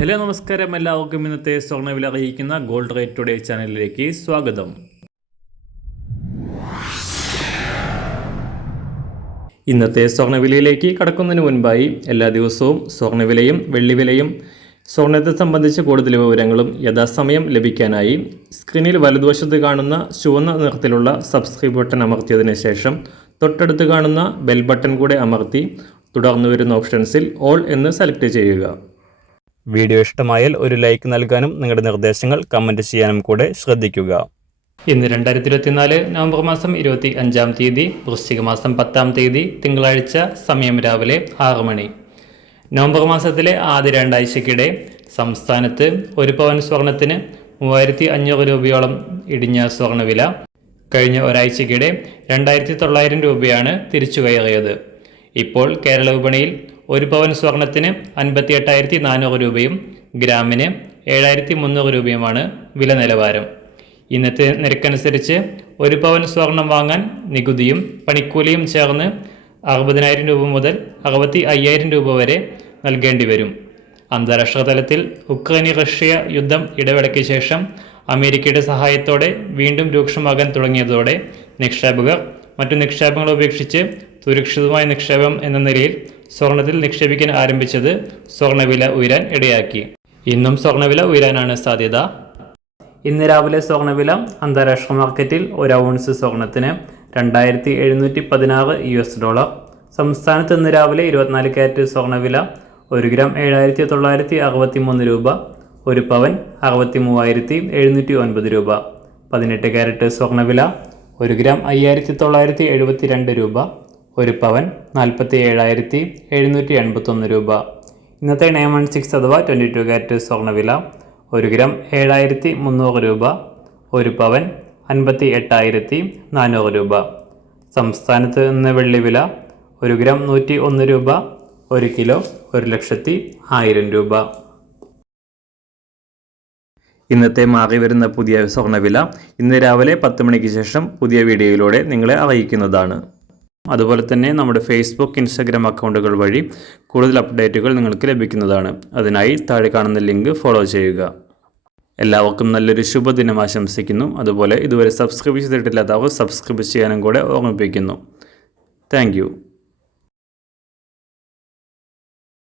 Hello നമസ്കാരം, എല്ലാവർക്കും ഇന്നത്തെ സ്വർണ്ണവില അറിയിക്കുന്ന ഗോൾഡ് റേറ്റ് ടുഡേ ചാനലിലേക്ക് സ്വാഗതം. ഇന്നത്തെ സ്വർണ്ണവിലയിലേക്ക് കടക്കുന്നതിന് മുൻപായി എല്ലാ ദിവസവും സ്വർണ്ണവിലയും വെള്ളിവിലയും സ്വർണ്ണത്തെ സംബന്ധിച്ച് കൂടുതൽ വിവരങ്ങളും യഥാസമയം ലഭിക്കാനായി സ്ക്രീനിൽ വലതുവശത്ത് കാണുന്ന ചുവന്ന നിറത്തിലുള്ള സബ്സ്ക്രൈബ് ബട്ടൺ അമർത്തിയതിനു ശേഷം തൊട്ടടുത്ത് കാണുന്ന ബെൽ ബട്ടൺ കൂടെ അമർത്തി തുടർന്ന് വരുന്ന ഓപ്ഷൻസിൽ ഓൾ എന്ന് സെലക്ട് ചെയ്യുക. വീഡിയോ ഇഷ്ടമായാൽ ഒരു ലൈക്ക് നൽകാനും നിങ്ങളുടെ നിർദ്ദേശങ്ങൾ കമൻറ്റ് ചെയ്യാനും കൂടെ ശ്രദ്ധിക്കുക. ഇന്ന് 2024 നവംബർ മാസം 25-ാം തീയതി, വൃശ്ചിക മാസം 10-ാം തീയതി, തിങ്കളാഴ്ച, സമയം രാവിലെ 6 മണി. നവംബർ മാസത്തിലെ ആദ്യ രണ്ടാഴ്ചയ്ക്കിടെ സംസ്ഥാനത്ത് ഒരു പവൻ സ്വർണത്തിന് 3500 രൂപയോളം ഇടിഞ്ഞ സ്വർണ്ണവില. കഴിഞ്ഞ ഒരാഴ്ചയ്ക്കിടെ 2900 രൂപയാണ് തിരിച്ചു കയറിയത്. ഇപ്പോൾ കേരള വിപണിയിൽ ഒരു പവൻ സ്വർണത്തിന് 58,400 രൂപയും ഗ്രാമിന് 7,300 രൂപയുമാണ് വില നിലവാരം. ഇന്നത്തെ നിരക്കനുസരിച്ച് ഒരു പവൻ സ്വർണം വാങ്ങാൻ നികുതിയും പണിക്കൂലിയും ചേർന്ന് 60,000 രൂപ മുതൽ 65,000 രൂപ വരെ നൽകേണ്ടി വരും. അന്താരാഷ്ട്ര തലത്തിൽ ഉക്രൈൻ-റഷ്യ യുദ്ധം ഇടവേളയ്ക്ക് ശേഷം അമേരിക്കയുടെ സഹായത്തോടെ വീണ്ടും രൂക്ഷമാകാൻ തുടങ്ങിയതോടെ നിക്ഷേപകർ മറ്റു നിക്ഷേപങ്ങൾ ഉപേക്ഷിച്ച് സുരക്ഷിതമായ നിക്ഷേപം എന്ന നിലയിൽ സ്വർണത്തിൽ നിക്ഷേപിക്കാൻ ആരംഭിച്ചത് സ്വർണ്ണവില ഉയരാൻ ഇടയാക്കി. ഇന്നും സ്വർണ്ണവില ഉയരാനാണ് സാധ്യത. ഇന്ന് രാവിലെ സ്വർണ്ണവില അന്താരാഷ്ട്ര മാർക്കറ്റിൽ ഒരു ഔൺസ് സ്വർണത്തിന് $2,716. സംസ്ഥാനത്ത് ഇന്ന് രാവിലെ 24 കാരറ്റ് സ്വർണ്ണവില 1 ഗ്രാം 7,963 രൂപ, ഒരു പവൻ 63,709 രൂപ. 18 കാരറ്റ് സ്വർണ്ണവില 1 ഗ്രാം 5,972 രൂപ, ഒരു പവൻ 47,781 രൂപ. ഇന്നത്തെ 916 അഥവാ 22 കാരറ്റ് സ്വർണ്ണവില 1 ഗ്രാം 7,300 രൂപ, ഒരു പവൻ 58,400 രൂപ. സംസ്ഥാനത്ത് ഇന്ന് വെള്ളിവില 1 ഗ്രാം 101 രൂപ, 1 കിലോ 1,10,000 രൂപ. ഇന്നത്തെ മാറി വരുന്ന പുതിയ സ്വർണ്ണവില ഇന്ന് രാവിലെ 10 മണിക്ക് ശേഷം പുതിയ വീഡിയോയിലൂടെ നിങ്ങളെ അറിയിക്കുന്നതാണ്. അതുപോലെ തന്നെ നമ്മുടെ ഫേസ്ബുക്ക്, ഇൻസ്റ്റാഗ്രാം അക്കൗണ്ടുകൾ വഴി കൂടുതൽ അപ്ഡേറ്റുകൾ നിങ്ങൾക്ക് ലഭിക്കുന്നതാണ്. അതിനായി താഴെ കാണുന്ന ലിങ്ക് ഫോളോ ചെയ്യുക. എല്ലാവർക്കും നല്ലൊരു ശുഭദിനം ആശംസിക്കുന്നു. അതുപോലെ ഇതുവരെ സബ്സ്ക്രൈബ് ചെയ്തിട്ടില്ലാത്തവർ സബ്സ്ക്രൈബ് ചെയ്യാനും കൂടെ ഓർമ്മിപ്പിക്കുന്നു. താങ്ക്